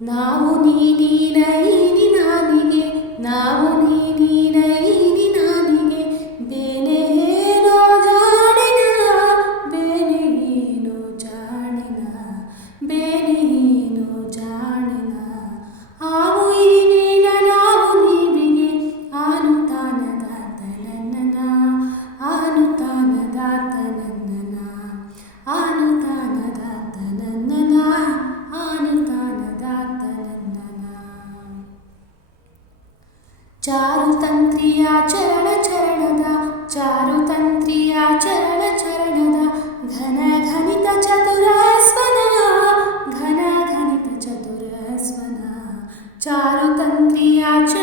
ನಾವು ನೀನೀನ ಈನಿ ನಾನಿಗೆ, ನಾವು ನೀನೀನ ಈನಿ ನಾನಿಗೆ, ಬೇನೆ ಏನೋ ಜಾಣಿನ ಬೇನೆ ಏನೋ ಜಾಣಿನ ಬೇನೆ ಏನೋ ಜಾಣಿನ ಆವು ಈವೀನ ನಾವು ನೀವಿಗೆ, ಆನು ತಾನದಾತ ನನ್ನನ ಆನು ಆನು चारुतन्त्र्या चरण चरणद चारु चरण चरणचरणद घन घन चतुरसवना घन घन चतुरसवना। चारु च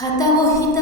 Hatamos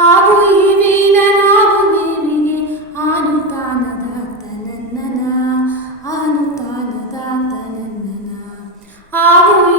ಆಗು ಈ ವೀರನಾಗು ದೇವಿಗೆ ಆನು ತಾನದಾತನನ್ನ ಆನು ತಾನದಾತನನ್ನ ಆಗು